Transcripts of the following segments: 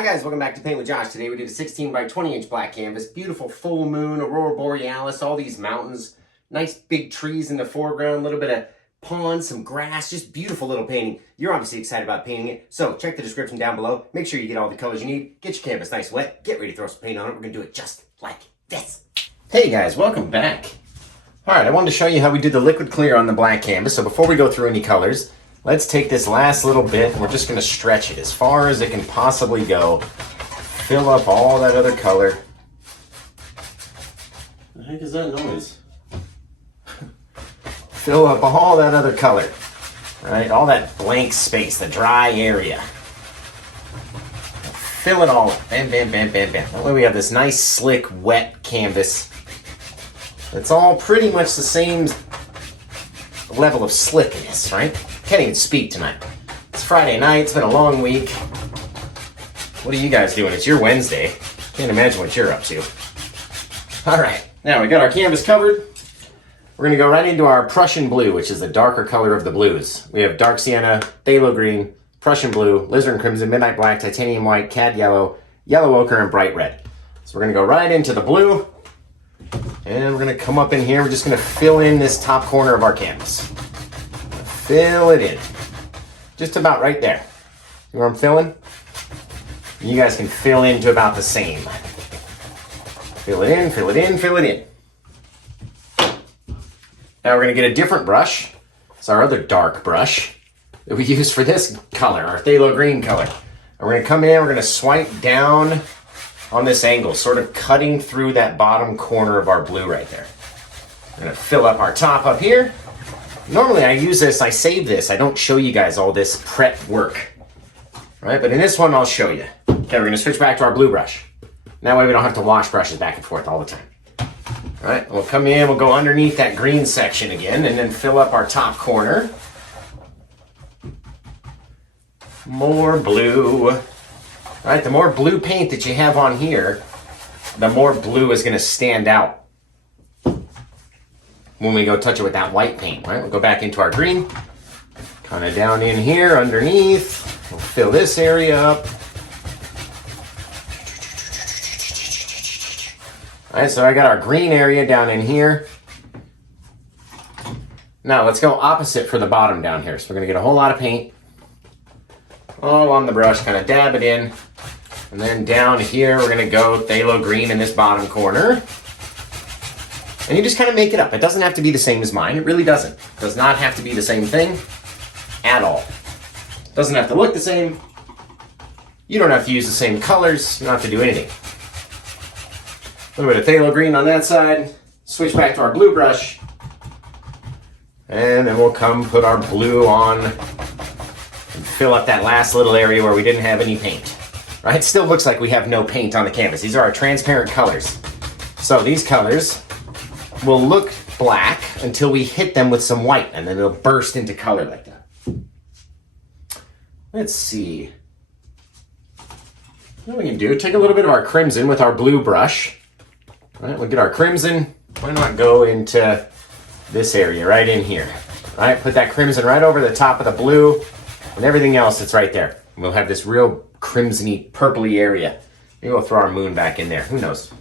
Hi guys, welcome back to Paint with Josh. Today we did a 16 by 20 inch black canvas. Beautiful full moon, Aurora Borealis, all these mountains, nice big trees in the foreground, a little bit of pond, some grass, just beautiful little painting. You're obviously excited about painting it, so check the description down below. Make sure you get all the colors you need. Get your canvas nice and wet. Get ready to throw some paint on it. We're going to do it just like this. Hey guys, welcome back. Alright, I wanted to show you how we did the liquid clear on the black canvas. So before we go through any colors, let's take this last little bit and we're just going to stretch it as far as it can possibly go. Fill up all that other color. What the heck is that noise? Fill up all that other color. Right? All that blank space, the dry area. Fill it all up. Bam, bam, bam, bam, bam. That way we have this nice, slick, wet canvas. It's all pretty much the same level of slickness, right? Can't even speak tonight. It's Friday night. It's been a long week. What are you guys doing? It's your Wednesday. Can't imagine what you're up to. All right. Now we got our canvas covered. We're going to go right into our Prussian blue, which is the darker color of the blues. We have dark sienna, phthalo green, Prussian blue, alizarin crimson, midnight black, titanium white, cad yellow, yellow ochre, and bright red. So we're going to go right into the blue. And we're going to come up in here. We're just going to fill in this top corner of our canvas. Fill it in. Just about right there. See where I'm filling? You guys can fill in to about the same. Fill it in, fill it in, fill it in. Now we're going to get a different brush. It's our other dark brush that we use for this color, our phthalo green color. And we're going to come in, we're going to swipe down on this angle, sort of cutting through that bottom corner of our blue right there. We're going to fill up our top up here. Normally I use this, I save this. I don't show you guys all this prep work, right? But in this one, I'll show you. Okay, we're going to switch back to our blue brush. That way we don't have to wash brushes back and forth all the time. All right, we'll come in, we'll go underneath that green section again and then fill up our top corner. More blue. All right, the more blue paint that you have on here, the more blue is going to stand out when we go touch it with that white paint, right? We'll go back into our green, kind of down in here underneath. We'll fill this area up. All right, so I got our green area down in here. Now let's go opposite for the bottom down here. So we're going to get a whole lot of paint all on the brush, kind of dab it in. And then down here, we're going to go phthalo green in this bottom corner. And you just kind of make it up. It doesn't have to be the same as mine. It really doesn't. It does not have to be the same thing at all. It doesn't have to look the same. You don't have to use the same colors. You don't have to do anything. A little bit of phthalo green on that side. Switch back to our blue brush. And then we'll come put our blue on and fill up that last little area where we didn't have any paint. Right? It still looks like we have no paint on the canvas. These are our transparent colors. So these colors will look black until we hit them with some white, and then it'll burst into color like that. Let's see. What we can do, take a little bit of our crimson with our blue brush. All right, we'll get our crimson. Why not go into this area right in here? All right, put that crimson right over the top of the blue and everything else that's right there. We'll have this real crimsony, purpley area. Maybe we'll throw our moon back in there. Who knows?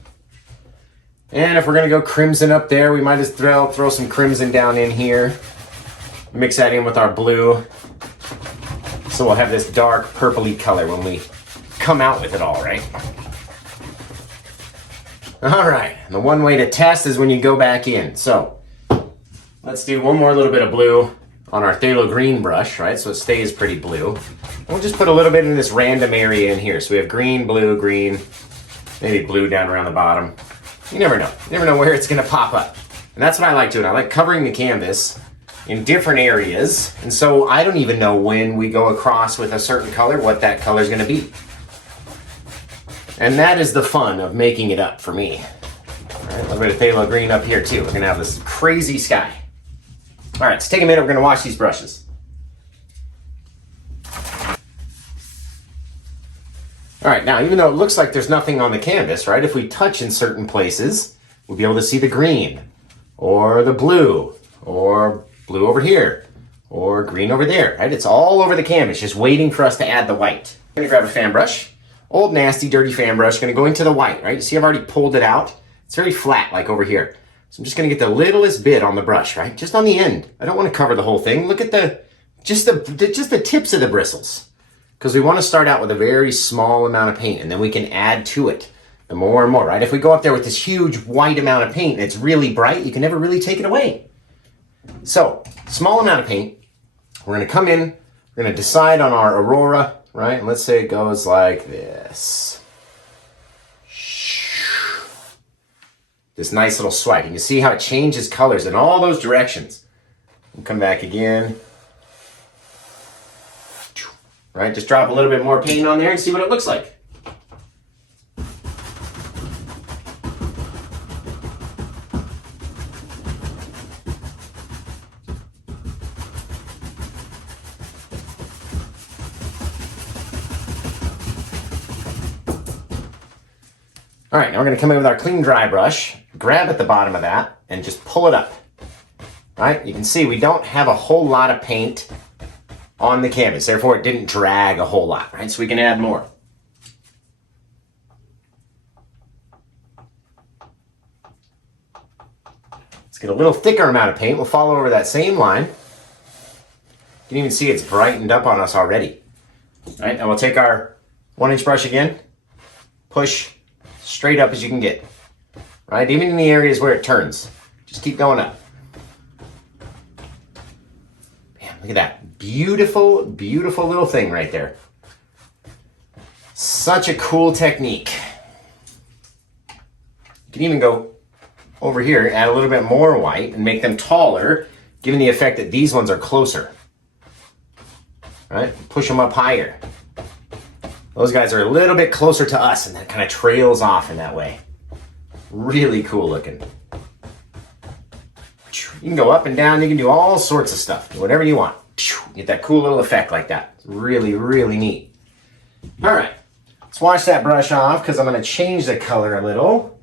And if we're going to go crimson up there, we might as well throw some crimson down in here. Mix that in with our blue. So we'll have this dark purpley color when we come out with it all, right? All right. And the one way to test is when you go back in. So let's do one more little bit of blue on our phthalo green brush, right? So it stays pretty blue. And we'll just put a little bit in this random area in here. So we have green, green, maybe blue down around the bottom. You never know. You never know where it's going to pop up. And that's what I like doing. I like covering the canvas in different areas. And so I don't even know when we go across with a certain color, what that color is going to be. And that is the fun of making it up for me. All right, a little bit of phthalo green up here too. We're going to have this crazy sky. All right, let's take a minute. We're going to wash these brushes. All right, now, even though it looks like there's nothing on the canvas, right? If we touch in certain places, we'll be able to see the green, or the blue, or blue over here, or green over there, right? It's all over the canvas, just waiting for us to add the white. I'm going to grab a fan brush. old nasty dirty fan brush, gonna go into the white, right? You see I've already pulled it out. It's very flat, like over here. So I'm just gonna get the littlest bit on the brush, right? Just on the end. I don't wanna cover the whole thing. Look at just the tips of the bristles. Because we wanna start out with a very small amount of paint, and then we can add to it the more and more, right? If we go up there with this huge white amount of paint and it's really bright, you can never really take it away. So, small amount of paint. We're gonna come in, we're gonna decide on our Aurora, right? And let's say it goes like this. This nice little swipe. You can see how it changes colors in all those directions. We'll come back again. Right, just drop a little bit more paint on there and see what it looks like. All right, now we're gonna come in with our clean dry brush, grab at the bottom of that, and just pull it up. All right, you can see we don't have a whole lot of paint on the canvas, therefore it didn't drag a whole lot, right? So we can add more. Let's get a little thicker amount of paint. We'll follow over that same line. You can even see it's brightened up on us already. All right, now we'll take our 1-inch brush again, push straight up as you can get, right? Even in the areas where it turns, just keep going up. Man, look at that. Beautiful, beautiful little thing right there. Such a cool technique. You can even go over here, add a little bit more white and make them taller, giving the effect that these ones are closer. Right? Push them up higher. Those guys are a little bit closer to us, and that kind of trails off in that way. Really cool looking. You can go up and down. You can do all sorts of stuff. Do whatever you want. Get that cool little effect like that. It's really, really neat. All right. Let's wash that brush off because I'm going to change the color a little.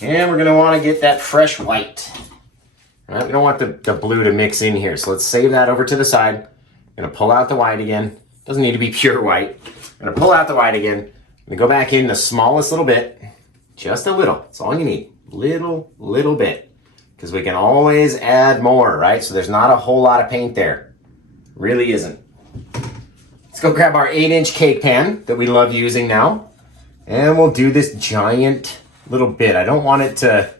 And we're going to want to get that fresh white. All right, we don't want the blue to mix in here, so let's save that over to the side. I'm going to pull out the white again. Doesn't need to be pure white. I'm going to pull out the white again. I'm going to go back in the smallest little bit. Just a little. That's all you need. Little bit. Because we can always add more, right? So there's not a whole lot of paint there. Really isn't. Let's go grab our 8-inch cake pan that we love using now. And we'll do this giant little bit. I don't want it to...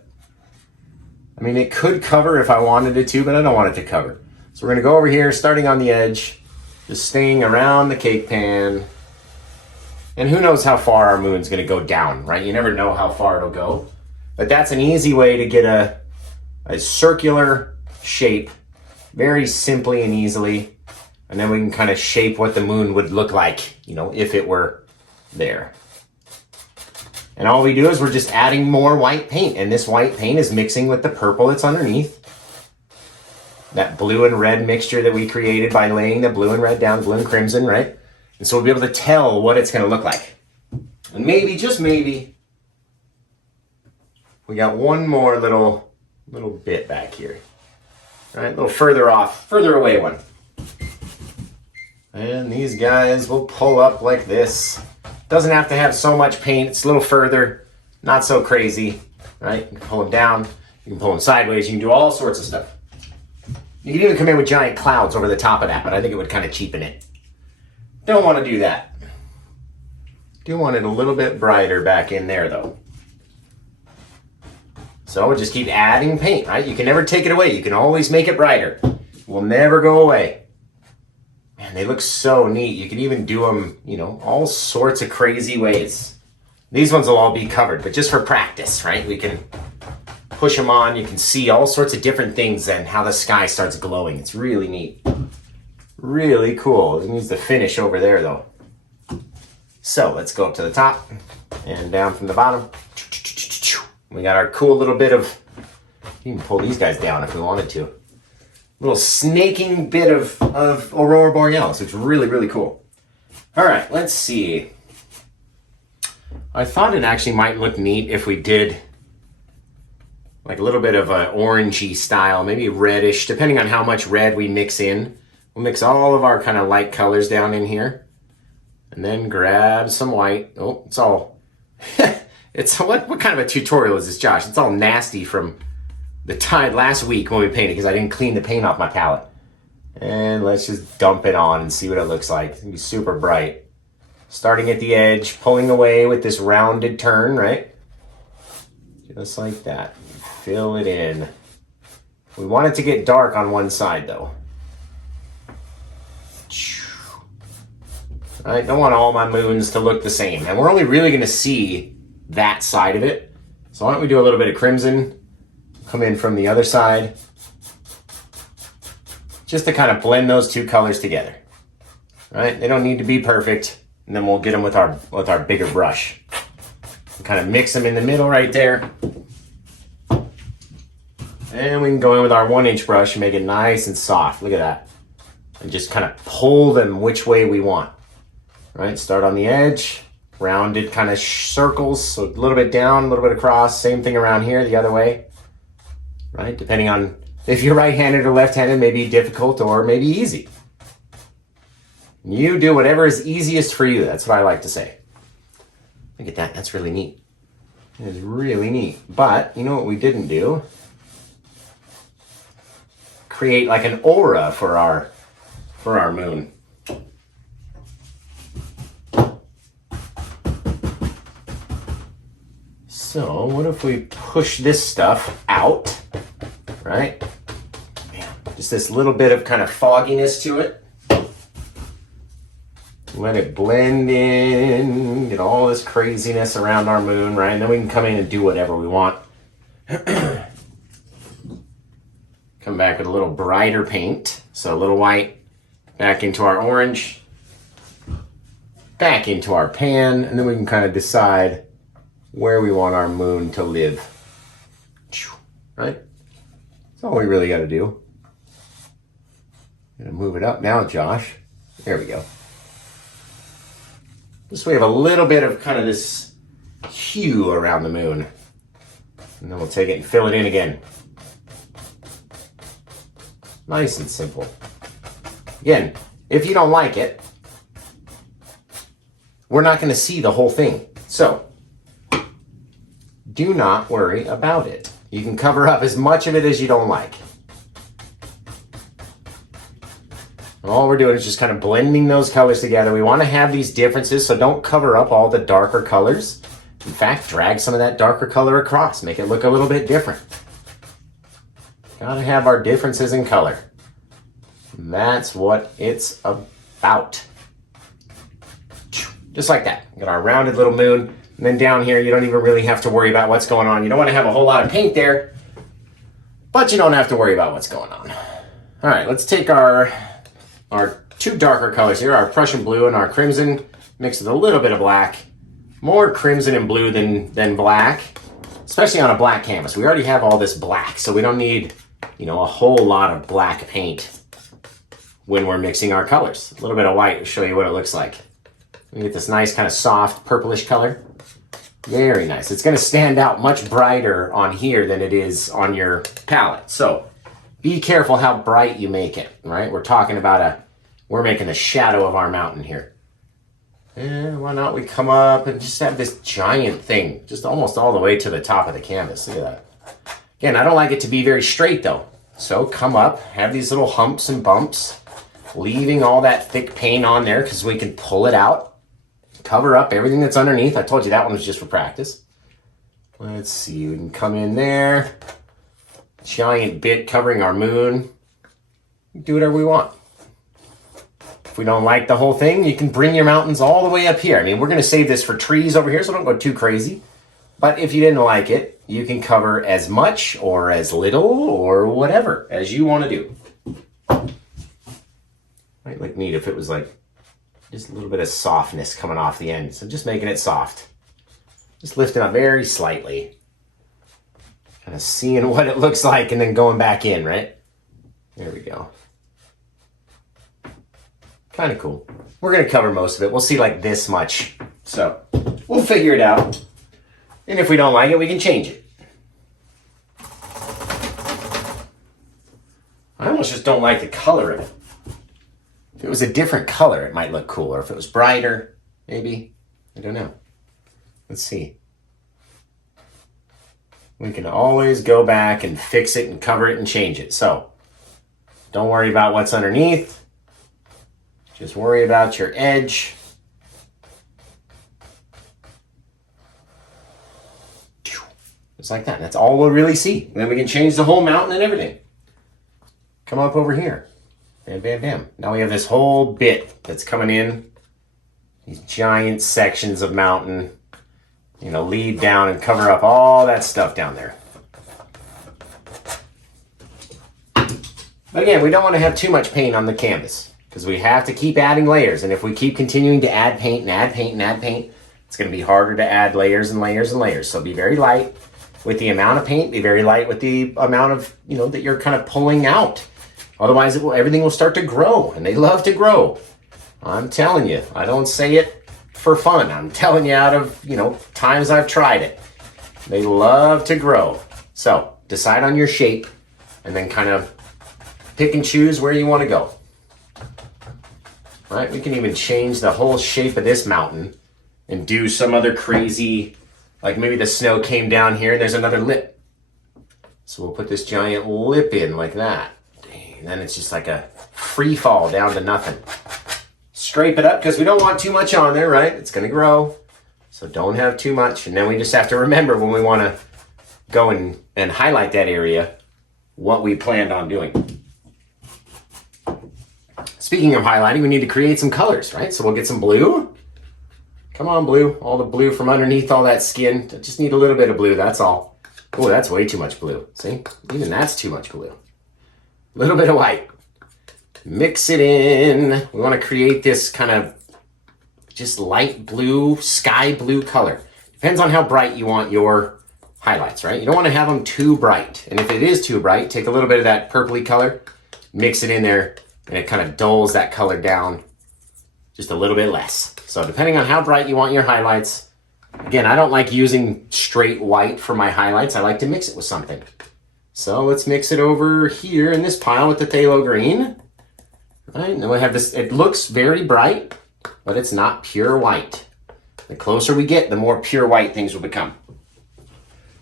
I mean, it could cover if I wanted it to, but I don't want it to cover. So we're going to go over here, starting on the edge, just staying around the cake pan. And who knows how far our moon's going to go down, right? You never know how far it'll go. But that's an easy way to get a circular shape, very simply and easily. And then we can kind of shape what the moon would look like, you know, if it were there. And all we do is we're just adding more white paint. And this white paint is mixing with the purple that's underneath. That blue and red mixture that we created by laying the blue and red down, blue and crimson, right? And so we'll be able to tell what it's going to look like. And maybe, just maybe, we got one more little bit back here. All right, a little further off, further away one. And these guys will pull up like this. Doesn't have to have so much paint. It's a little further, not so crazy, right? You can pull them down, you can pull them sideways, you can do all sorts of stuff. You can even come in with giant clouds over the top of that, but I think it would kind of cheapen it. Don't want to do that. Do want it a little bit brighter back in there though. So we'll just keep adding paint, right? You can never take it away. You can always make it brighter. It will never go away. Man, they look so neat. You can even do them, you know, all sorts of crazy ways. These ones will all be covered, but just for practice, right? We can push them on. You can see all sorts of different things and how the sky starts glowing. It's really neat. Really cool. It needs to finish over there though. So let's go up to the top and down from the bottom. We got our cool little bit of, you can pull these guys down if we wanted to. Little snaking bit of Aurora Borealis, which is really, really cool. All right, let's see. I thought it actually might look neat if we did like a little bit of an orangey style, maybe reddish, depending on how much red we mix in We'll mix all of our kind of light colors down in here. And then grab some white. Oh, it's all... what kind of a tutorial is this, Josh? It's all nasty from the time last week when we painted because I didn't clean the paint off my palette. And let's just dump it on and see what it looks like. It's gonna be super bright. Starting at the edge, pulling away with this rounded turn, right? Just like that. Fill it in. We want it to get dark on one side though. I don't want all my moons to look the same. And we're only really gonna see that side of it. So why don't we do a little bit of crimson, come in from the other side, just to kind of blend those two colors together, right? They don't need to be perfect, and then we'll get them with our bigger brush. Kind of mix them in the middle right there. And we can go in with our 1-inch brush and make it nice and soft. Look at that. And just kind of pull them which way we want, right? Start on the edge, rounded kind of circles, so a little bit down, a little bit across. Same thing around here, the other way, right? Depending on if you're right-handed or left-handed, may be difficult or maybe easy. You do whatever is easiest for you. That's what I like to say. Look at that. That's really neat. It is really neat. But you know what we didn't do? Create like an aura for our moon. So what if we push this stuff out, right? Just this little bit of kind of fogginess to it. Let it blend in, get all this craziness around our moon, right? And then we can come in and do whatever we want. Come back with a little brighter paint. So a little white, back into our orange, back into our pan, and then we can kind of decide where we want our moon to live. Right? That's all we really got to do. Gonna move it up now, Josh. There we go. Just so we have a little bit of kind of this hue around the moon. And then we'll take it and fill it in again. Nice and simple. Again, if you don't like it, we're not going to see the whole thing. So, do not worry about it. You can cover up as much of it as you don't like. All we're doing is just kind of blending those colors together. We want to have these differences, so don't cover up all the darker colors. In fact, drag some of that darker color across. Make it look a little bit different. Gotta have our differences in color. That's what it's about. Just like that. Got our rounded little moon. And then down here, you don't even really have to worry about what's going on. You don't want to have a whole lot of paint there, but you don't have to worry about what's going on. All right, let's take our two darker colors here, our Prussian blue and our crimson, mixed with a little bit of black. More crimson and blue than black, especially on a black canvas. We already have all this black, so we don't need, a whole lot of black paint when we're mixing our colors. A little bit of white will show you what it looks like. We get this nice kind of soft purplish color. Very nice. It's going to stand out much brighter on here than it is on your palette. So be careful how bright you make it, right? We're talking about we're making the shadow of our mountain here. And why not we come up and just have this giant thing, just almost all the way to the top of the canvas. Look at that. Again, I don't like it to be very straight though. So come up, have these little humps and bumps, leaving all that thick paint on there because we can pull it out, cover up everything that's underneath. I told you that one was just for practice. Let's see, we can come in there. Giant bit covering our moon. Do whatever we want. If we don't like the whole thing, you can bring your mountains all the way up here. I mean, we're going to save this for trees over here, so don't go too crazy. But if you didn't like it, you can cover as much or as little or whatever as you want to do. Might look neat if it was like just a little bit of softness coming off the end. So just making it soft. Just lifting up very slightly. Kind of seeing what it looks like and then going back in, right? There we go. Kind of cool. We're going to cover most of it. We'll see like this much. So we'll figure it out. And if we don't like it, we can change it. I almost just don't like the color of it. If it was a different color, it might look cooler. If it was brighter, maybe. I don't know. Let's see. We can always go back and fix it and cover it and change it. So don't worry about what's underneath. Just worry about your edge. Just like that. That's all we'll really see. Then we can change the whole mountain and everything. Come up over here. Bam, bam, bam. Now we have this whole bit that's coming in. These giant sections of mountain. You know, lead down and cover up all that stuff down there. But again, we don't want to have too much paint on the canvas because we have to keep adding layers. And if we keep continuing to add paint and add paint and add paint, it's going to be harder to add layers and layers and layers. So be very light with the amount of paint. Be very light with the amount of, you know, that you're kind of pulling out. Otherwise, everything will start to grow, and they love to grow. I'm telling you, I don't say it for fun. I'm telling you out of, you know, times I've tried it. They love to grow. So decide on your shape and then kind of pick and choose where you want to go. All right, we can even change the whole shape of this mountain and do some other crazy, like maybe the snow came down here and there's another lip. So we'll put this giant lip in like that. And then it's just like a free fall down to nothing. Scrape it up because we don't want too much on there, right? It's going to grow. So don't have too much. And then we just have to remember when we want to go and highlight that area, what we planned on doing. Speaking of highlighting, we need to create some colors, right? So we'll get some blue. Come on, blue. All the blue from underneath all that skin. Just need a little bit of blue, that's all. Oh, that's way too much blue. See? Even that's too much blue. A little bit of white. Mix it in. We want to create this kind of just light blue, sky blue color. Depends on how bright you want your highlights, right? You don't want to have them too bright. And if it is too bright, take a little bit of that purpley color, mix it in there, and it kind of dulls that color down just a little bit less. So depending on how bright you want your highlights, again, I don't like using straight white for my highlights. I like to mix it with something. So let's mix it over here in this pile with the phthalo green. Right, and then we have this, it looks very bright, but it's not pure white. The closer we get, the more pure white things will become.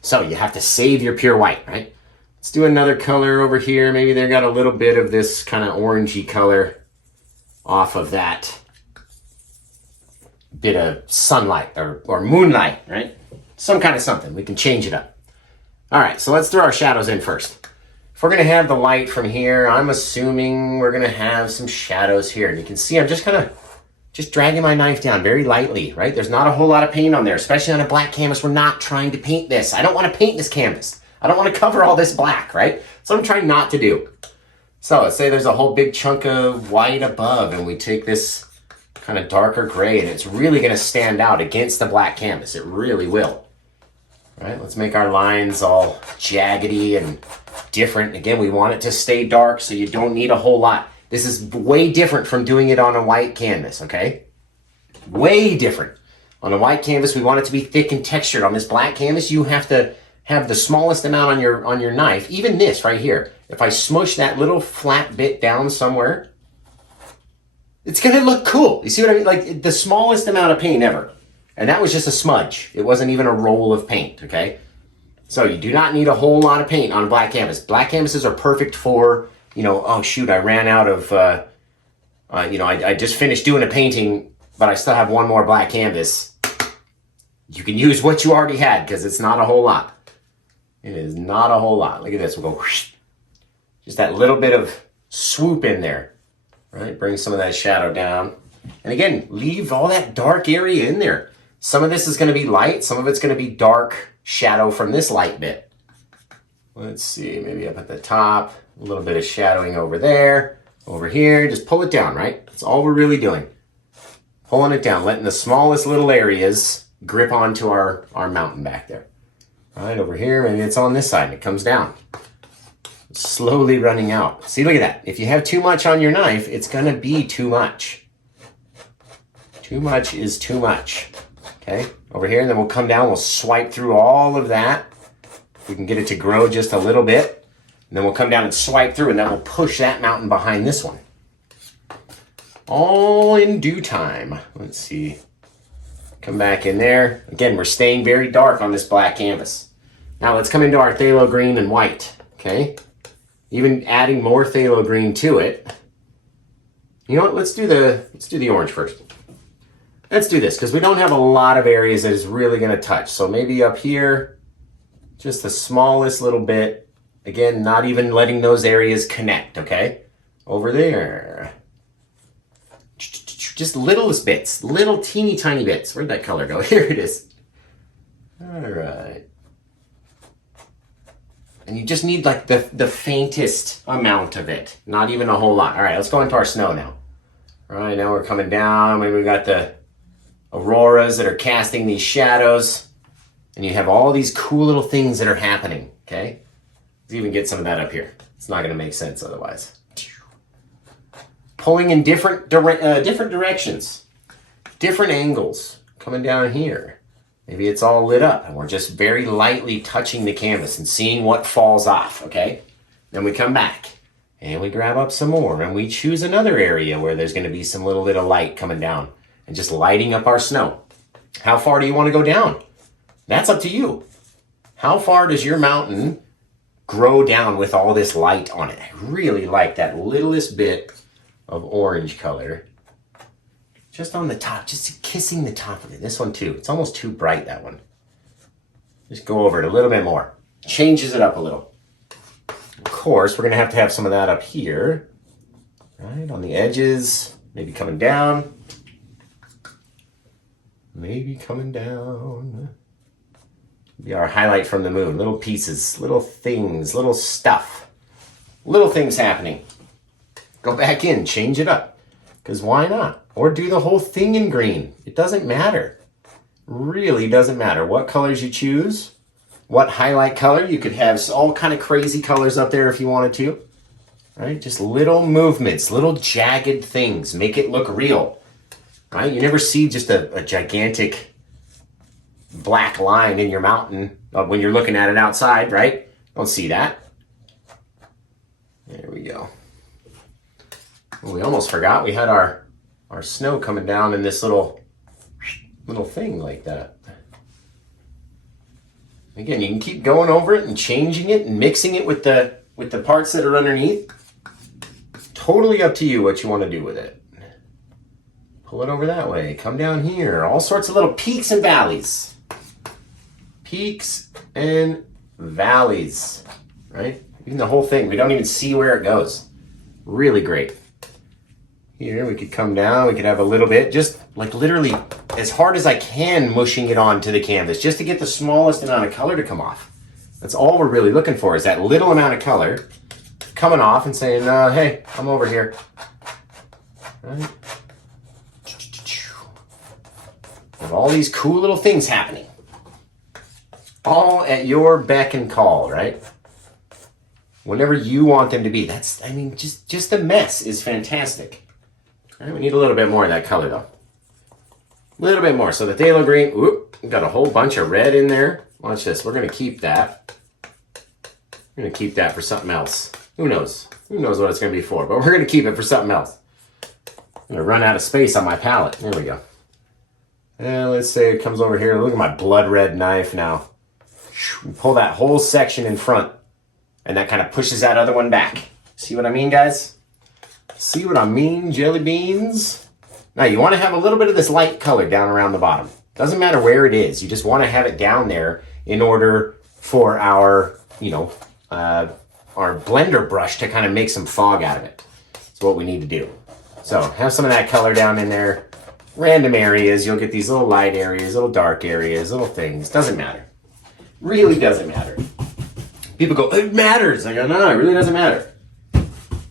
So you have to save your pure white, right? Let's do another color over here. Maybe they got a little bit of this kind of orangey color off of that bit of sunlight or moonlight, right? Some kind of something. We can change it up. All right, so let's throw our shadows in first. If we're gonna have the light from here, I'm assuming we're gonna have some shadows here. And you can see I'm just kind of dragging my knife down very lightly, right? There's not a whole lot of paint on there, especially on a black canvas. We're not trying to paint this. I don't want to paint this canvas. I don't want to cover all this black, right? So I'm trying not to do. So let's say there's a whole big chunk of white above and we take this kind of darker gray and it's really gonna stand out against the black canvas. It really will. All right, let's make our lines all jaggedy and different. Again, we want it to stay dark, so you don't need a whole lot. This is way different from doing it on a white canvas, okay? Way different. On a white canvas, we want it to be thick and textured. On this black canvas, you have to have the smallest amount on your knife. Even this right here. If I smush that little flat bit down somewhere, it's gonna look cool. You see what I mean? Like the smallest amount of paint ever. And that was just a smudge. It wasn't even a roll of paint, okay? So you do not need a whole lot of paint on a black canvas. Black canvases are perfect for, you know, oh shoot, I ran out of, you know, I just finished doing a painting, but I still have one more black canvas. You can use what you already had because it's not a whole lot. It is not a whole lot. Look at this, we'll go whoosh. Just that little bit of swoop in there, right? Bring some of that shadow down. And again, leave all that dark area in there. Some of this is going to be light. Some of it's going to be dark shadow from this light bit. Let's see, maybe up at the top, a little bit of shadowing over there, over here. Just pull it down, right? That's all we're really doing. Pulling it down, letting the smallest little areas grip onto our mountain back there. All right, over here, maybe it's on this side and it comes down. It's slowly running out. See, look at that. If you have too much on your knife, it's going to be too much. Too much is too much. Okay, over here, and then we'll come down, we'll swipe through all of that. We can get it to grow just a little bit. And then we'll come down and swipe through, and then we'll push that mountain behind this one. All in due time. Let's see. Come back in there. Again, we're staying very dark on this black canvas. Now let's come into our phthalo green and white, okay? Even adding more phthalo green to it. You know what, let's do the orange first. Let's do this, because we don't have a lot of areas that is really gonna touch. So maybe up here, just the smallest little bit. Again, not even letting those areas connect, okay? Over there. Just littlest bits, little teeny tiny bits. Where'd that color go? Here it is. All right. And you just need like the faintest amount of it, not even a whole lot. All right, let's go into our snow now. All right, now we're coming down. Maybe we've got the auroras that are casting these shadows. And you have all these cool little things that are happening, okay? Let's even get some of that up here. It's not gonna make sense otherwise. Pulling in different directions, different angles. Coming down here. Maybe it's all lit up and we're just very lightly touching the canvas and seeing what falls off, okay? Then we come back and we grab up some more and we choose another area where there's gonna be some little bit of light coming down and just lighting up our snow. How far do you wanna go down? That's up to you. How far does your mountain grow down with all this light on it? I really like that littlest bit of orange color. Just on the top, just kissing the top of it. This one too, it's almost too bright, that one. Just go over it a little bit more. Changes it up a little. Of course, we're gonna have some of that up here. Right, on the edges, maybe coming down. Maybe coming down. Be our highlight from the moon. Little pieces, little things, little stuff. Little things happening. Go back in, change it up. Because why not? Or do the whole thing in green. It doesn't matter. Really doesn't matter what colors you choose. What highlight color. You could have all kind of crazy colors up there if you wanted to. Right? Just little movements, little jagged things. Make it look real. Right? You never see just a gigantic black line in your mountain when you're looking at it outside, right? Don't see that. There we go. We almost forgot we had our snow coming down in this little thing like that. Again, you can keep going over it and changing it and mixing it with the parts that are underneath. Totally up to you what you want to do with it. Pull it over that way. Come down here. All sorts of little peaks and valleys. Peaks and valleys. Right? Even the whole thing. We don't even see where it goes. Really great. Here we could come down, we could have a little bit, just like literally as hard as I can mushing it onto the canvas, just to get the smallest amount of color to come off. That's all we're really looking for, is that little amount of color coming off and saying, hey, I'm over here. Right? Have all these cool little things happening. All at your beck and call, right? Whenever you want them to be. That's, I mean, just the mess is fantastic. All right, we need a little bit more of that color though. A little bit more. So the phthalo green, whoop, we've got a whole bunch of red in there. Watch this, we're gonna keep that. We're gonna keep that for something else. Who knows? Who knows what it's gonna be for, but we're gonna keep it for something else. I'm gonna run out of space on my palette. There we go. And let's say it comes over here. Look at my blood red knife now. Pull that whole section in front. And that kind of pushes that other one back. See what I mean, guys? See what I mean, jelly beans? Now, you want to have a little bit of this light color down around the bottom. Doesn't matter where it is. You just want to have it down there in order for our, our blender brush to kind of make some fog out of it. That's what we need to do. So, have some of that color down in there. Random areas. You'll get these little light areas, little dark areas, little things. Doesn't matter. Really doesn't matter. People go, it matters. I go, no, it really doesn't matter.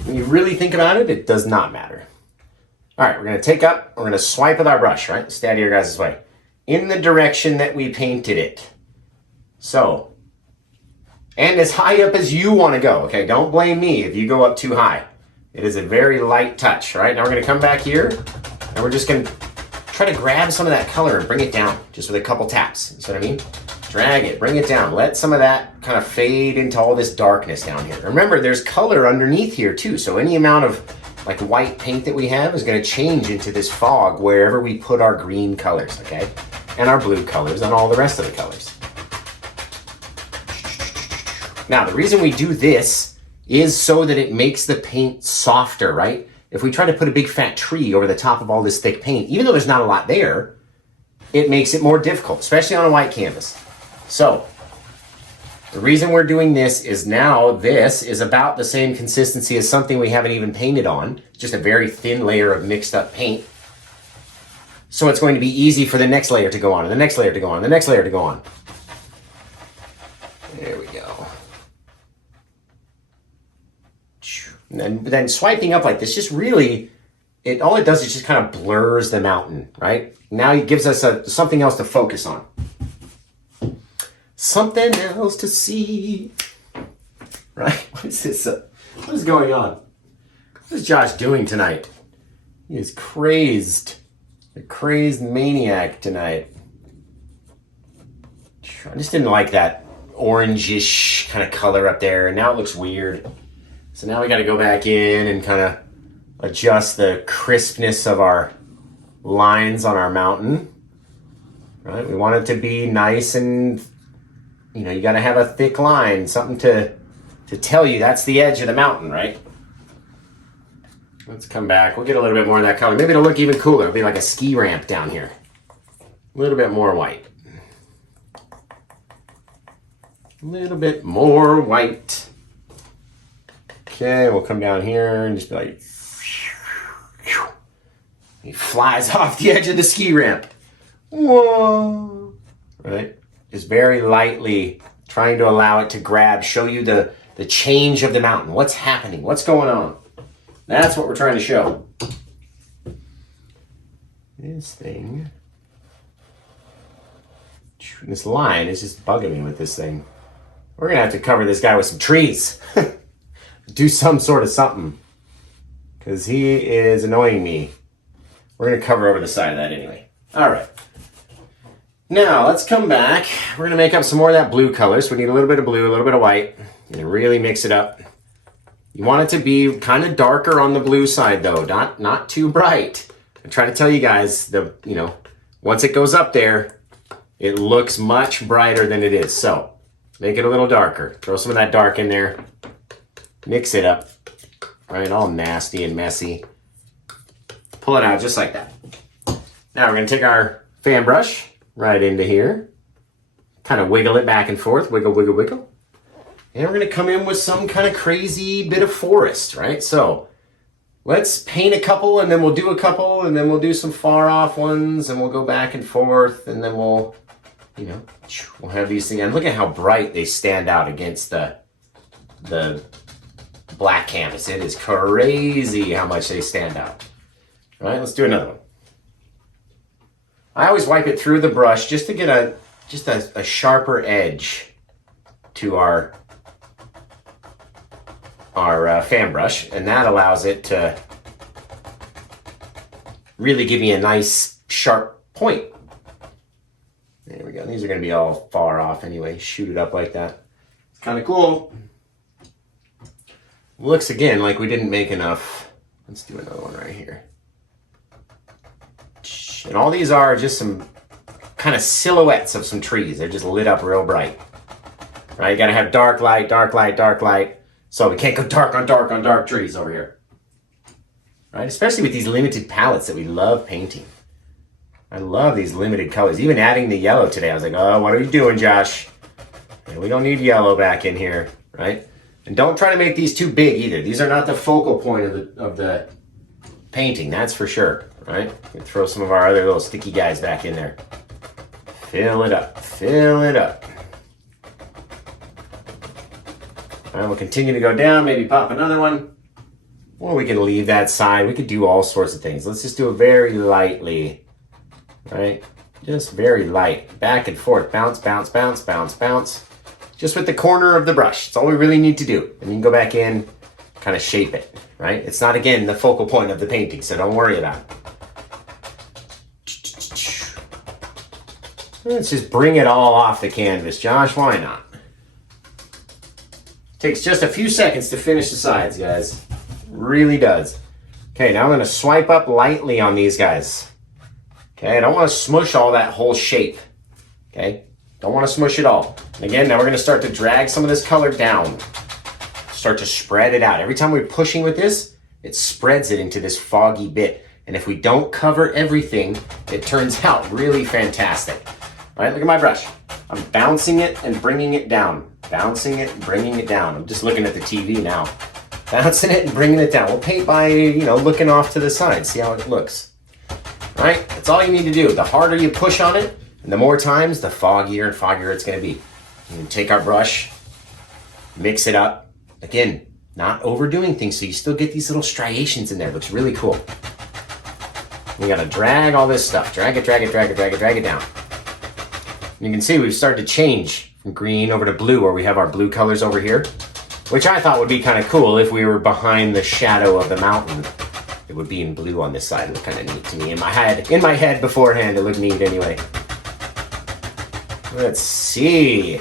When you really think about it, it does not matter. All right, we're going to we're going to swipe with our brush, right? Stay out of your guys' way. In the direction that we painted it. So, and as high up as you want to go, okay? Don't blame me if you go up too high. It is a very light touch, right? Now we're going to come back here, and we're just going to try to grab some of that color and bring it down, just with a couple taps. You see what I mean? Drag it, bring it down. Let some of that kind of fade into all this darkness down here. Remember, there's color underneath here too, so any amount of like white paint that we have is going to change into this fog wherever we put our green colors, okay? And our blue colors and all the rest of the colors. Now, the reason we do this is so that it makes the paint softer, right? If we try to put a big fat tree over the top of all this thick paint, even though there's not a lot there, it makes it more difficult, especially on a white canvas. So, the reason we're doing this is now this is about the same consistency as something we haven't even painted on, just a very thin layer of mixed up paint. So it's going to be easy for the next layer to go on, and the next layer to go on, and the next layer to go on. There we go. And then swiping up like this just really, all it does is just kind of blurs the mountain, right? Now it gives us something else to focus on. Something else to see. Right? What is this? What is going on? What is Josh doing tonight? He is crazed. A crazed maniac tonight. I just didn't like that orangish kind of color up there. And now it looks weird. So now we got to go back in and kind of adjust the crispness of our lines on our mountain. Right? We want it to be nice and, you got to have a thick line, something to tell you that's the edge of the mountain, right? Let's come back. We'll get a little bit more of that color. Maybe it'll look even cooler. It'll be like a ski ramp down here. A little bit more white. A little bit more white. Okay, we'll come down here and just be like, he flies off the edge of the ski ramp. Whoa. Right? Just very lightly trying to allow it to grab, show you the change of the mountain. What's happening? What's going on? That's what we're trying to show. This thing. This line is just bugging me with this thing. We're going to have to cover this guy with some trees. Do some sort of something. Because he is annoying me. We're going to cover over the side of that anyway. All right. Now, let's come back. We're going to make up some more of that blue color. So we need a little bit of blue, a little bit of white. And really mix it up. You want it to be kind of darker on the blue side, though. Not too bright. I try to tell you guys, once it goes up there, it looks much brighter than it is. So, make it a little darker. Throw some of that dark in there. Mix it up. Right, all nasty and messy. Pull it out just like that. Now we're going to take our fan brush right into here. Kind of wiggle it back and forth. Wiggle, wiggle, wiggle. And we're going to come in with some kind of crazy bit of forest, right? So let's paint a couple, and then we'll do a couple, and then we'll do some far off ones, and we'll go back and forth, and then we'll have these things. And look at how bright they stand out against the black canvas. It is crazy how much they stand out. All right, let's do another one. I always wipe it through the brush just to get a sharper edge to our fan brush, and that allows it to really give me a nice sharp point. There we go. These are going to be all far off anyway. Shoot it up like that. It's kind of cool. Looks again like we didn't make enough. Let's do another one right here. And all these are just some kind of silhouettes of some trees. They're just lit up real bright. Right? You got to have dark light, dark light, dark light. So we can't go dark on dark on dark trees over here. Right? Especially with these limited palettes that we love painting. I love these limited colors. Even adding the yellow today, I was like, oh, what are you doing, Josh? And we don't need yellow back in here, right? And don't try to make these too big either. These are not the focal point of the painting, that's for sure, right? We throw some of our other little sticky guys back in there. Fill it up, fill it up. All right, we'll continue to go down, maybe pop another one. Or we can leave that side. We could do all sorts of things. Let's just do it very lightly, right? Just very light. Back and forth, bounce, bounce, bounce, bounce, bounce. Just with the corner of the brush. That's all we really need to do. And you can go back in, kind of shape it, right? It's not, again, the focal point of the painting, so don't worry about it. Let's just bring it all off the canvas, Josh. Why not? Takes just a few seconds to finish the sides, guys. Really does. Okay, now I'm gonna swipe up lightly on these guys. Okay, I don't wanna smush all that whole shape. Okay, don't wanna smush it all. Again, now we're gonna start to drag some of this color down. Start to spread it out. Every time we're pushing with this, it spreads it into this foggy bit. And if we don't cover everything, it turns out really fantastic. All right, look at my brush. I'm bouncing it and bringing it down. Bouncing it and bringing it down. I'm just looking at the TV now. Bouncing it and bringing it down. We'll paint by, looking off to the side. See how it looks. All right, that's all you need to do. The harder you push on it, and the more times, the foggier and foggier it's gonna be. You can take our brush, mix it up. Again, not overdoing things, so you still get these little striations in there. It looks really cool. We gotta drag all this stuff. Drag it, drag it, drag it, drag it, drag it down. You can see we've started to change from green over to blue, where we have our blue colors over here, which I thought would be kind of cool if we were behind the shadow of the mountain. It would be in blue on this side. It looked kind of neat to me. In my head beforehand, it looked neat anyway. Let's see.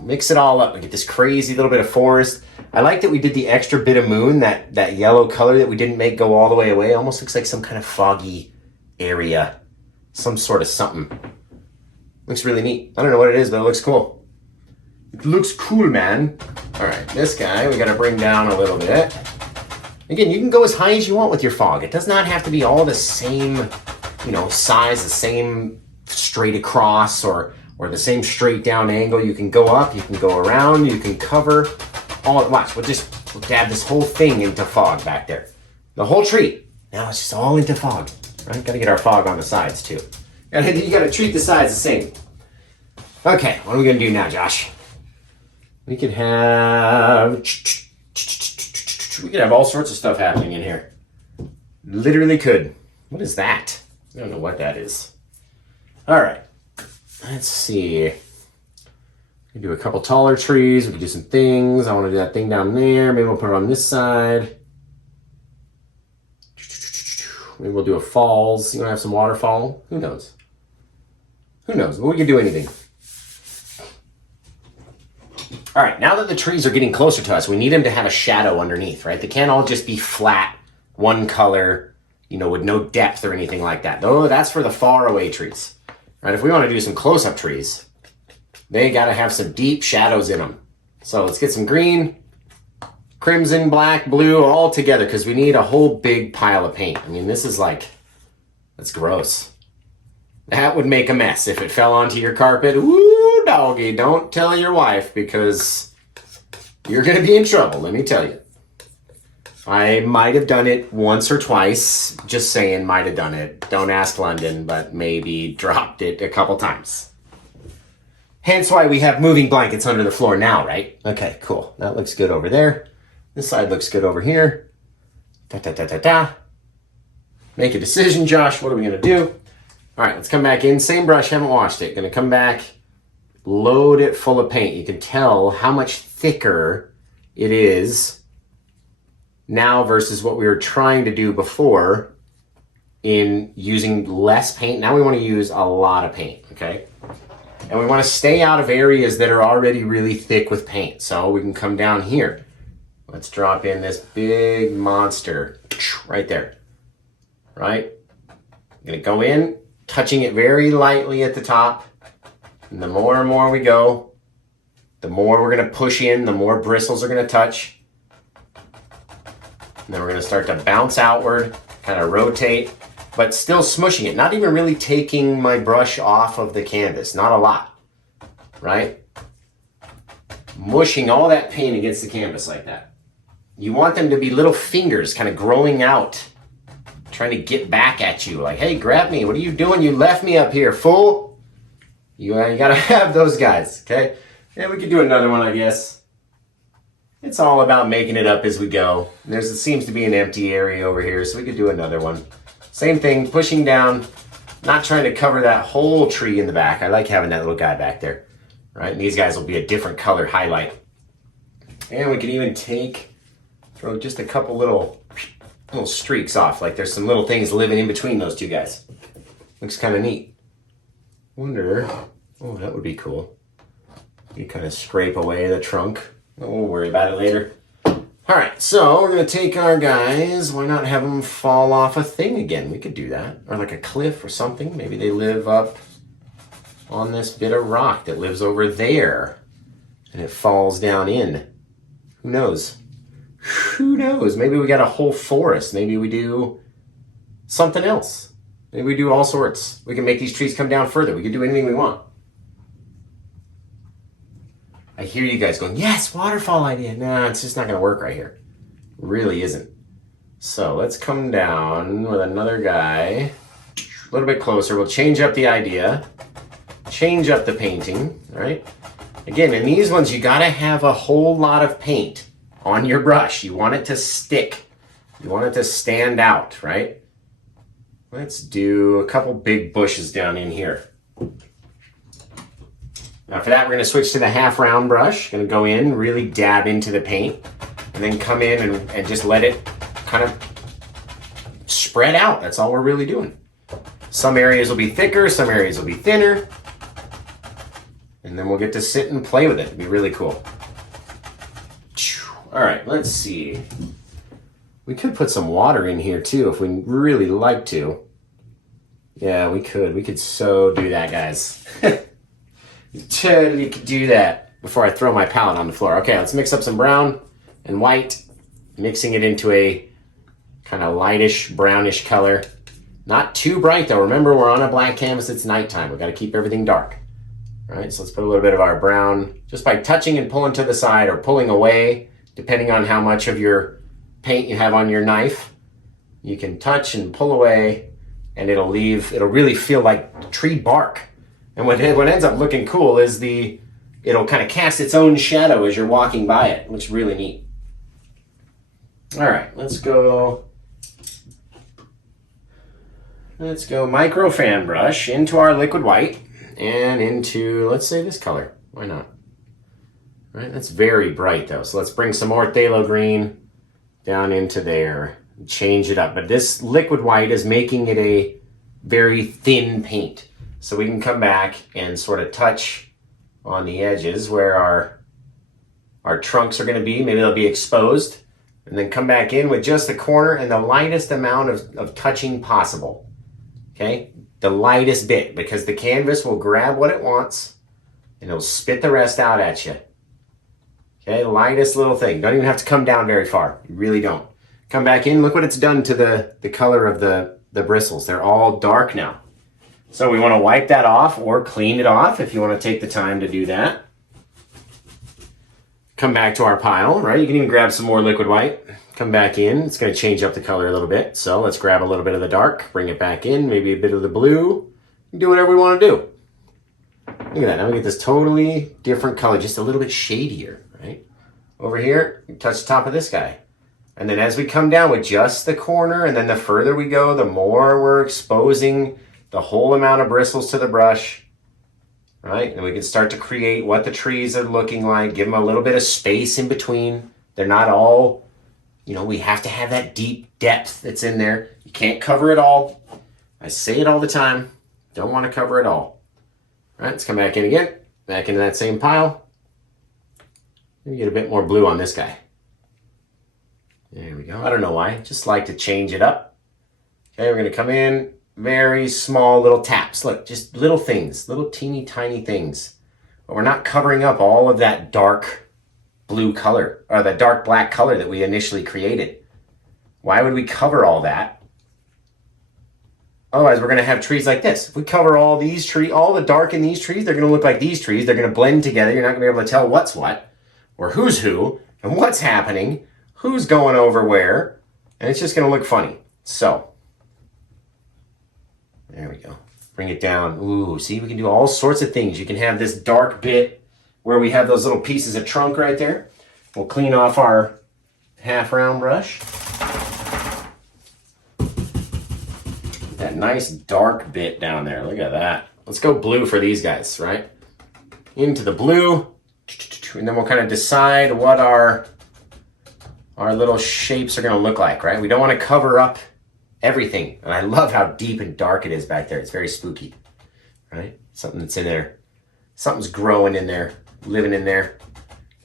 Mix it all up. We get this crazy little bit of forest. I like that we did the extra bit of moon, that yellow color that we didn't make go all the way away. Almost looks like some kind of foggy area. Some sort of something. Looks really neat. I don't know what it is, but it looks cool. It looks cool, man. All right, this guy we gotta bring down a little bit. Again, you can go as high as you want with your fog. It does not have to be all the same, size, the same straight across or the same straight down angle. You can go up, you can go around, you can cover all at once. We'll dab this whole thing into fog back there. The whole tree. Now it's just all into fog. Right? Gotta get our fog on the sides too. You gotta treat the sides the same. Okay, what are we gonna do now, Josh? We could have all sorts of stuff happening in here. Literally could. What is that? I don't know what that is. All right, let's see. We can do a couple taller trees. We can do some things. I want to do that thing down there. Maybe we'll put it on this side. Maybe we'll do a falls. You want to have some waterfall? Who knows? Who knows? But we can do anything. All right, now that the trees are getting closer to us, we need them to have a shadow underneath, right? They can't all just be flat, one color, with no depth or anything like that. Though that's for the far away trees, right? If we want to do some close-up trees, they got to have some deep shadows in them. So let's get some green, crimson, black, blue, all together, because we need a whole big pile of paint. I mean, this is that's gross. That would make a mess if it fell onto your carpet. Woo, doggy, don't tell your wife, because you're going to be in trouble, let me tell you. I might have done it once or twice, just saying might have done it. Don't ask London, but maybe dropped it a couple times. Hence why we have moving blankets under the floor now, right? Okay, cool. That looks good over there. This side looks good over here. Da-da-da-da-da. Make a decision, Josh. What are we going to do? All right, let's come back in. Same brush, haven't washed it. Going to come back, load it full of paint. You can tell how much thicker it is now versus what we were trying to do before in using less paint. Now we want to use a lot of paint, okay? And we want to stay out of areas that are already really thick with paint. So we can come down here. Let's drop in this big monster right there, right? I'm going to go in, touching it very lightly at the top. And the more and more we go, the more we're going to push in, the more bristles are going to touch. And then we're going to start to bounce outward, kind of rotate, but still smushing it. Not even really taking my brush off of the canvas. Not a lot, right? Mushing all that paint against the canvas like that. You want them to be little fingers kind of growing out, trying to get back at you. Like, hey, grab me. What are you doing? You left me up here, fool. You got to have those guys, okay? And we could do another one, I guess. It's all about making it up as we go. It seems to be an empty area over here, so we could do another one. Same thing, pushing down, not trying to cover that whole tree in the back. I like having that little guy back there, right? And these guys will be a different color highlight. And we can even throw just a couple little streaks off, like there's some little things living in between those two guys. Looks kind of neat. Wonder, oh, that would be cool. You kind of scrape away the trunk. We'll worry about it later. All All right, so we're going to take our guys. Why not have them fall off a thing again? We could do that. Or like a cliff or something. Maybe they live up on this bit of rock that lives over there. And it falls down in. Who knows? Who knows? Maybe we got a whole forest. Maybe we do something else. Maybe we do all sorts. We can make these trees come down further. We can do anything we want. I hear you guys going, yes, waterfall idea. Nah, it's just not going to work right here. It really isn't. So let's come down with another guy. A little bit closer. We'll change up the idea. Change up the painting, right? Again, in these ones, you got to have a whole lot of paint on your brush. You want it to stick. You want it to stand out, right? Let's do a couple big bushes down in here. Now for that, we're going to switch to the half round brush. Going to go in, really dab into the paint, and then come in and just let it kind of spread out. That's all we're really doing. Some areas will be thicker, some areas will be thinner. And then we'll get to sit and play with it. It'll be really cool. All right, let's see. We could put some water in here too if we really like to. Yeah, we could. We could so do that, guys. Totally could do that before I throw my palette on the floor. Okay, let's mix up some brown and white, mixing it into a kind of lightish, brownish color. Not too bright though. Remember, we're on a black canvas. It's nighttime. We've got to keep everything dark. All right, so let's put a little bit of our brown, just by touching and pulling to the side or pulling away, depending on how much of your paint you have on your knife. You can touch and pull away, and it'll really feel like tree bark. And what ends up looking cool is it'll kind of cast its own shadow as you're walking by it. It looks really neat. All right, let's go micro fan brush into our liquid white and into, let's say, this color. Why not? All right, that's very bright though. So let's bring some more phthalo green down into there and change it up. But this liquid white is making it a very thin paint. So we can come back and sort of touch on the edges where our trunks are going to be. Maybe they'll be exposed. And then come back in with just the corner and the lightest amount of touching possible. Okay? The lightest bit, because the canvas will grab what it wants and it'll spit the rest out at you. Okay? The lightest little thing. Don't even have to come down very far. You really don't. Come back in. Look what it's done to the color of the bristles. They're all dark now. So we want to wipe that off or clean it off if you want to take the time to do that. Come back to our pile, right? You can even grab some more liquid white. Come back in. It's going to change up the color a little bit. So let's grab a little bit of the dark, bring it back in, maybe a bit of the blue. Do whatever we want to do. Look at that. Now we get this totally different color, just a little bit shadier, right? Over here, touch the top of this guy. And then as we come down with just the corner, and then the further we go, the more we're exposing the whole amount of bristles to the brush, right? And we can start to create what the trees are looking like, give them a little bit of space in between. They're not all, we have to have that deep depth that's in there. You can't cover it all. I say it all the time. Don't want to cover it all. All right, let's come back in again, back into that same pile. Maybe get a bit more blue on this guy. There we go. I don't know why. Just like to change it up. Okay, we're going to come in. Very small little taps. Look, just little things, little teeny tiny things. But we're not covering up all of that dark blue color or the dark black color that we initially created. Why would we cover all that? Otherwise, we're going to have trees like this. If we cover all these trees, all the dark in these trees, they're going to look like these trees. They're going to blend together. You're not going to be able to tell what's what or who's who and what's happening, who's going over where, and it's just going to look funny. So, there we go. Bring it down. Ooh, see, we can do all sorts of things. You can have this dark bit where we have those little pieces of trunk right there. We'll clean off our half round brush. That nice dark bit down there. Look at that. Let's go blue for these guys, right? Into the blue. And then we'll kind of decide what our little shapes are going to look like, right? We don't want to cover up everything. And I love how deep and dark it is back there. It's very spooky, right? Something that's in there. Something's growing in there, living in there.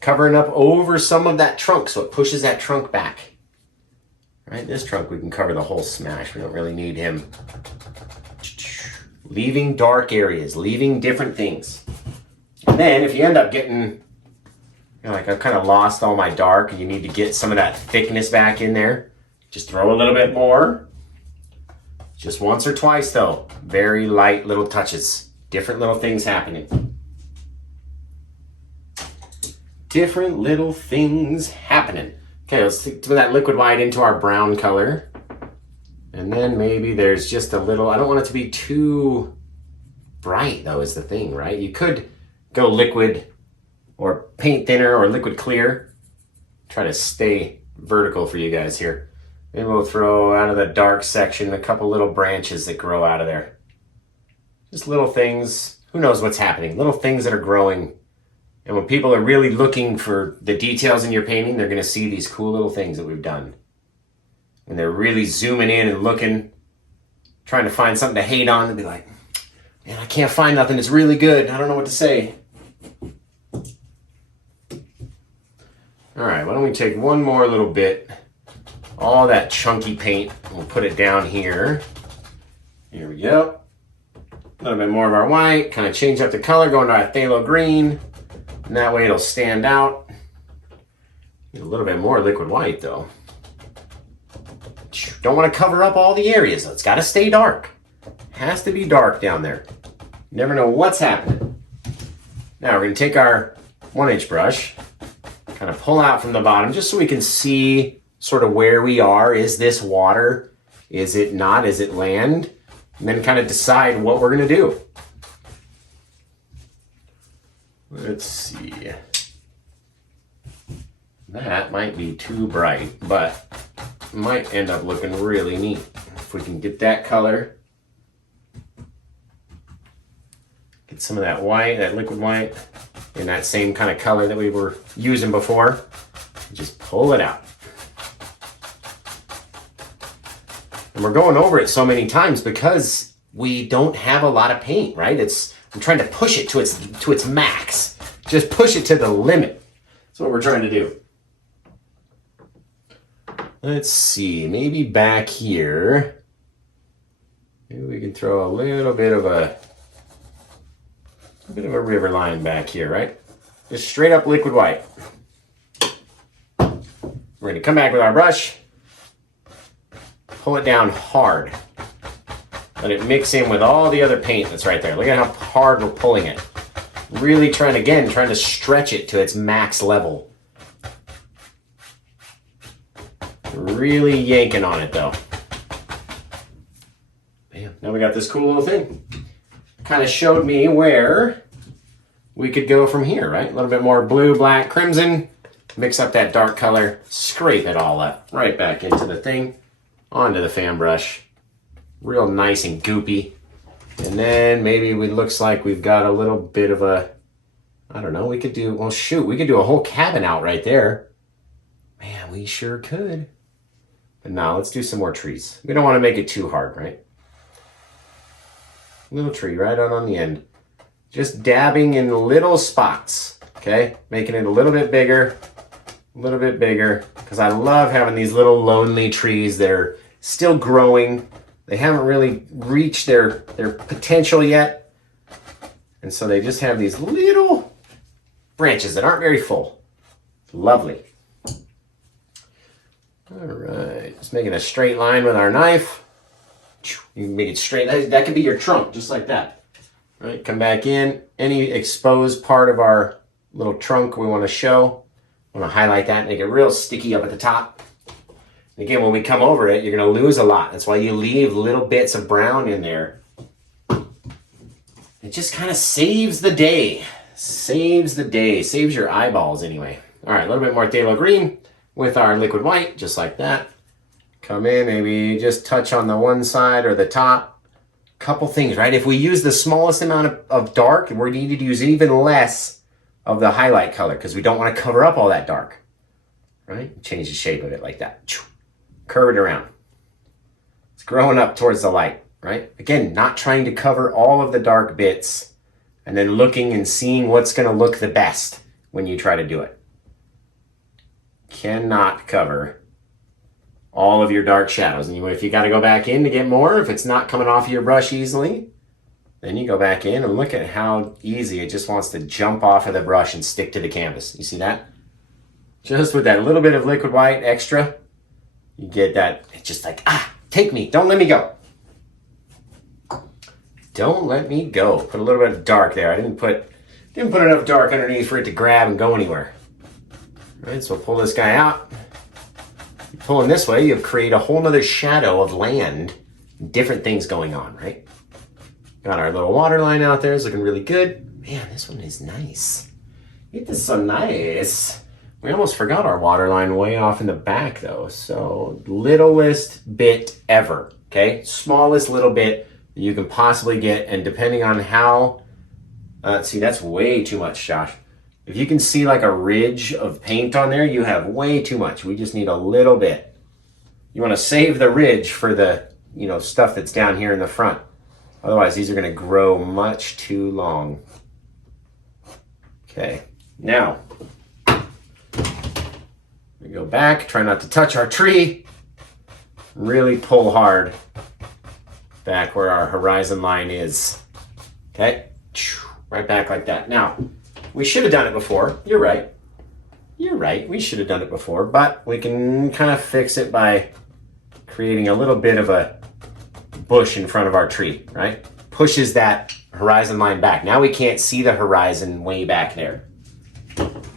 covering up over some of that trunk so it pushes that trunk back. Right, this trunk we can cover the whole smash. We don't really need him. Leaving dark areas, leaving different things. And then if you end up getting, you know, like I've kind of lost all my dark and you need to get some of that thickness back in there, just throw a little bit more. Just once or twice though. Very light little touches. Different little things happening. Different little things happening. Okay, let's throw that liquid white into our brown color. And then maybe there's just a little, I don't want it to be too bright though is the thing, right? You could go liquid or paint thinner or liquid clear. Try to stay vertical for you guys here. Maybe we'll throw out of the dark section a couple little branches that grow out of there. Just little things, who knows what's happening, little things that are growing. And when people are really looking for the details in your painting, they're gonna see these cool little things that we've done. When they're really zooming in and looking, trying to find something to hate on, they'll be like, man, I can't find nothing that's really good. I don't know what to say. All right, why don't we take one more little bit, all that chunky paint, and we'll put it down here. Here we go. A little bit more of our white, kind of change up the color, going to our phthalo green. And that way it'll stand out. Need a little bit more liquid white though. Don't want to cover up all the areas though. It's got to stay dark. Has to be dark down there. You never know what's happening. Now we're going to take our 1-inch brush, kind of pull out from the bottom just so we can see sort of where we are. Is this water? Is it not? Is it land? And then kind of decide what we're going to do. Let's see. That might be too bright, but might end up looking really neat. If we can get that color, get some of that white, that liquid white, in that same kind of color that we were using before, just pull it out. And we're going over it so many times because we don't have a lot of paint, right? I'm trying to push it to its max. Just push it to the limit. That's what we're trying to do. Let's see, maybe back here, maybe we can throw a little bit of a river line back here, right? Just straight up liquid white. We're gonna come back with our brush, pull it down hard. Let it mix in with all the other paint that's right there. Look at how hard we're pulling it. Really trying to stretch it to its max level. Really yanking on it though. Bam. Now we got this cool little thing. Kind of showed me where we could go from here, right? A little bit more blue, black, crimson. Mix up that dark color. Scrape it all up. Right back into the thing. Onto the fan brush. Real nice and goopy. And then maybe it looks like we've got a little bit of a, I don't know, we could do a whole cabin out right there. Man, we sure could. But now let's do some more trees. We don't want to make it too hard, right? Little tree right out on the end. Just dabbing in little spots, okay? Making it a little bit bigger, because I love having these little lonely trees that are still growing. They haven't really reached their potential yet. And so they just have these little branches that aren't very full. Lovely. All right, just making a straight line with our knife. You can make it straight. That could be your trunk, just like that. All right, come back in. Any exposed part of our little trunk we want to show. I want to highlight that, make it real sticky up at the top. And again, when we come over it, you're going to lose a lot. That's why you leave little bits of brown in there. It just kind of saves the day. Saves your eyeballs anyway. All right, a little bit more phthalo green with our liquid white, just like that. Come in, maybe just touch on the one side or the top. Couple things, right? If we use the smallest amount of dark, we need to use even less of the highlight color because we don't want to cover up all that dark, right? Change the shape of it like that. Curve it around. It's growing up towards the light, right? Again, not trying to cover all of the dark bits and then looking and seeing what's going to look the best when you try to do it. cannot cover all of your dark shadows. And if you got to go back in to get more, if it's not coming off of your brush easily, then you go back in and look at how easy it just wants to jump off of the brush and stick to the canvas. You see that? Just with that little bit of liquid white extra, you get that, it's just like, take me, don't let me go. Don't let me go. Put a little bit of dark there. I didn't put enough dark underneath for it to grab and go anywhere. All right, so we'll pull this guy out. Pulling this way, you create a whole nother shadow of land, different things going on, right? Got our little water line out there, it's looking really good. Man, this one is nice. It is so nice. We almost forgot our water line way off in the back though. So littlest bit ever, okay? Smallest little bit that you can possibly get, and depending on how, see, that's way too much, Josh. If you can see like a ridge of paint on there, you have way too much. We just need a little bit. You want to save the ridge for the, stuff that's down here in the front. Otherwise, these are going to grow much too long. Okay, now, we go back, try not to touch our tree. Really pull hard back where our horizon line is. Okay, right back like that. Now, we should have done it before. You're right. You're right. We should have done it before, but we can kind of fix it by creating a little bit of a bush in front of our tree, right? Pushes that horizon line back. Now we can't see the horizon way back there.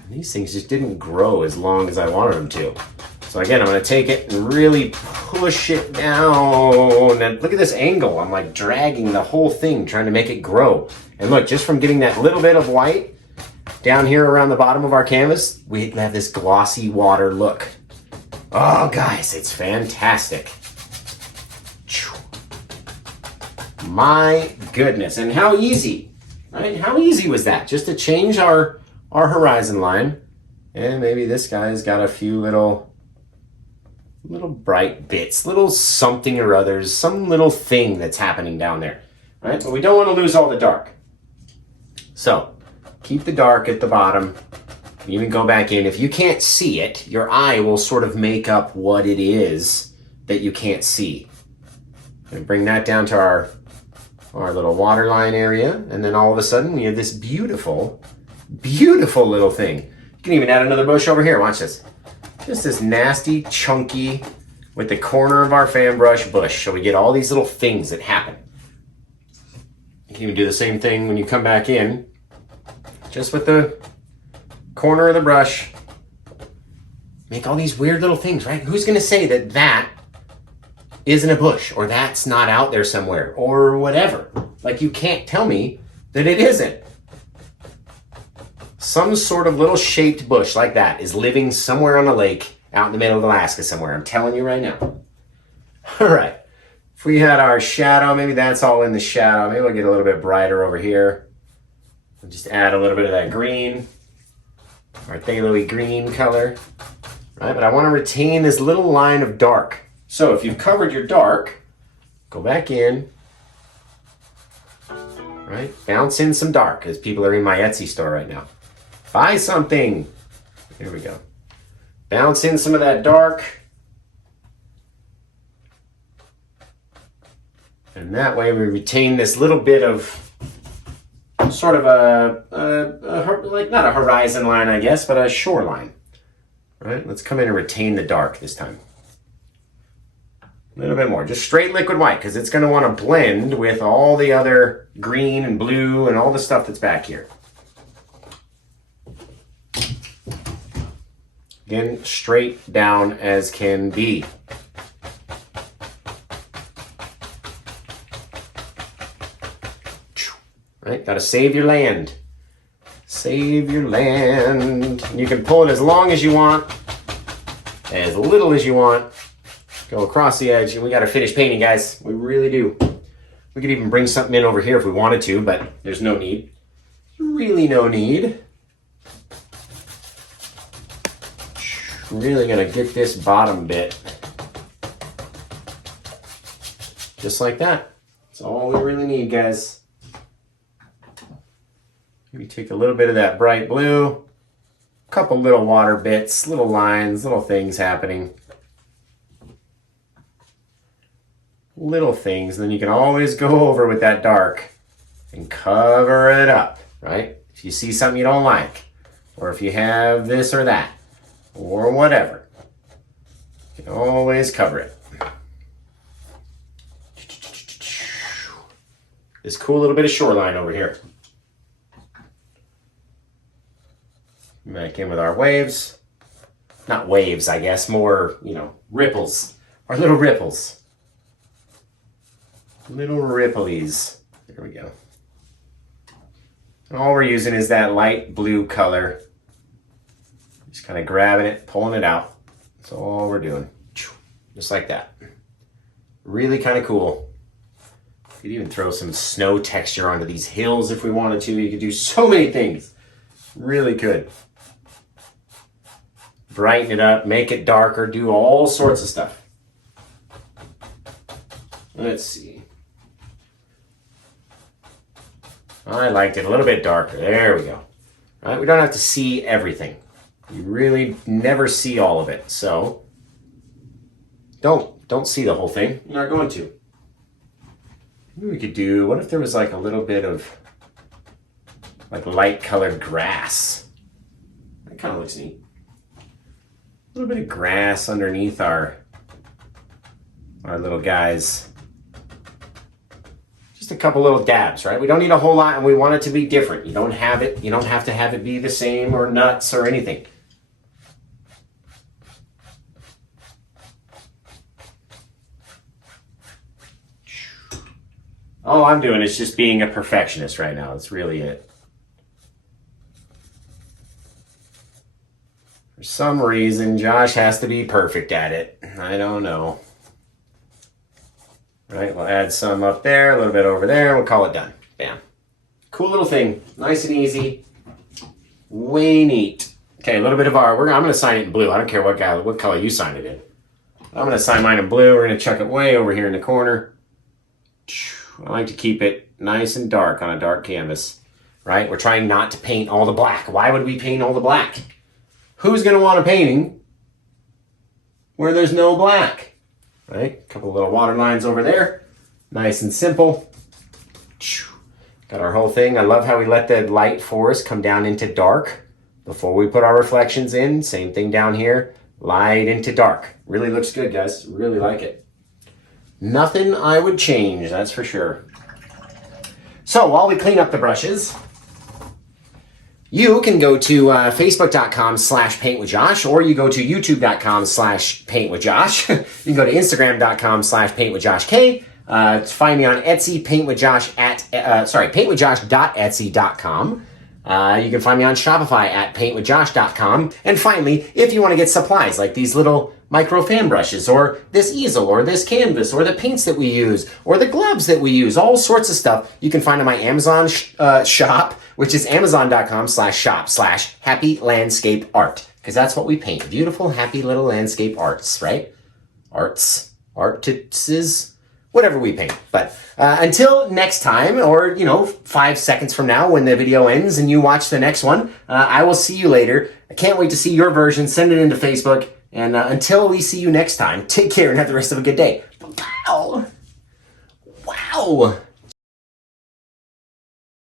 These things just didn't grow as long as I wanted them to. So again, I'm going to take it and really push it down. And look at this angle. I'm like dragging the whole thing, trying to make it grow. And look, just from getting that little bit of white down here around the bottom of our canvas, we have this glossy water look. Oh, guys, it's fantastic. My goodness. And how easy, right? How easy was that? Just to change our horizon line. And maybe this guy's got a few little bright bits, little something or others, some little thing that's happening down there, right? But we don't want to lose all the dark. So keep the dark at the bottom. You can go back in. If you can't see it, your eye will sort of make up what it is that you can't see. And bring that down to our little water line area. And then all of a sudden we have this beautiful, beautiful little thing. You can even add another bush over here. Watch this. Just this nasty, chunky, with the corner of our fan brush bush. So we get all these little things that happen. You can even do the same thing when you come back in. Just with the corner of the brush. Make all these weird little things, right? Who's going to say that that isn't a bush, or that's not out there somewhere, or whatever? Like, you can't tell me that it isn't. Some sort of little shaped bush like that is living somewhere on a lake out in the middle of Alaska somewhere. I'm telling you right now. All right. If we had our shadow, maybe that's all in the shadow. Maybe we'll get a little bit brighter over here. We'll just add a little bit of that green, our phthalo green color. Right, but I want to retain this little line of dark. So if you've covered your dark, go back in. Right, bounce in some dark, as people are in my Etsy store right now. Buy something. Here we go. Bounce in some of that dark. And that way we retain this little bit of sort of like not a horizon line, I guess, but a shoreline. Right, let's come in and retain the dark this time. A little bit more, just straight liquid white, because it's going to want to blend with all the other green and blue and all the stuff that's back here. Again, straight down as can be. Right, got to save your land. Save your land. You can pull it as long as you want, as little as you want. Go across the edge, and we got to finish painting, guys. We really do. We could even bring something in over here if we wanted to, but there's no need. Really no need. Really gonna get this bottom bit. Just like that. That's all we really need, guys. Maybe take a little bit of that bright blue. couple little water bits, little lines, little things happening. Little things, and then you can always go over with that dark and cover it up, right? If you see something you don't like, or if you have this or that, or whatever, you can always cover it. This cool little bit of shoreline over here. Back in with our waves. Not waves, I guess, more, ripples. Our little ripples. Little ripplies. There we go. And all we're using is that light blue color. Just kind of grabbing it, pulling it out. That's all we're doing. Just like that. Really kind of cool. You could even throw some snow texture onto these hills if we wanted to. You could do so many things. Really could. Brighten it up, make it darker, do all sorts of stuff. Let's see. I liked it a little bit darker. There we go. All right, we don't have to see everything. You really never see all of it. So don't see the whole thing. You're not going to. Maybe we could do, what if there was like a little bit of like light colored grass? That kind of looks neat. A little bit of grass underneath our little guys. Just a couple little dabs, right? We don't need a whole lot, and we want it to be different. You don't have to have it be the same or nuts or anything. All I'm doing is just being a perfectionist right now. That's really it. For some reason, Josh has to be perfect at it. I don't know. Right, we'll add some up there, a little bit over there, and we'll call it done. Bam. Cool little thing. Nice and easy. Way neat. Okay, a little bit of I'm going to sign it in blue. I don't care what color you sign it in. I'm going to sign mine in blue. We're going to chuck it way over here in the corner. I like to keep it nice and dark on a dark canvas. Right? We're trying not to paint all the black. Why would we paint all the black? Who's going to want a painting where there's no black? Right? A couple little water lines over there. Nice and simple. Got our whole thing. I love how we let the light forest come down into dark before we put our reflections in. Same thing down here. Light into dark. Really looks good, guys. Really like it. Nothing I would change, that's for sure. So while we clean up the brushes, you can go to facebook.com/paintwithjosh, or you go to youtube.com/paintwithjosh. You can go to instagram.com/paintwithjoshk. Find me on Etsy, paintwithjosh.etsy.com. You can find me on Shopify at paintwithjosh.com. And finally, if you want to get supplies like these little micro fan brushes, or this easel, or this canvas, or the paints that we use, or the gloves that we use, all sorts of stuff, you can find on my Amazon shop, which is amazon.com/shop/happy-landscape-art, because that's what we paint. Beautiful, happy little landscape arts, right? Arts, whatever we paint. But until next time, or 5 seconds from now when the video ends and you watch the next one, I will see you later. I can't wait to see your version. Send it into Facebook. And until we see you next time, take care and have the rest of a good day. Wow. Wow.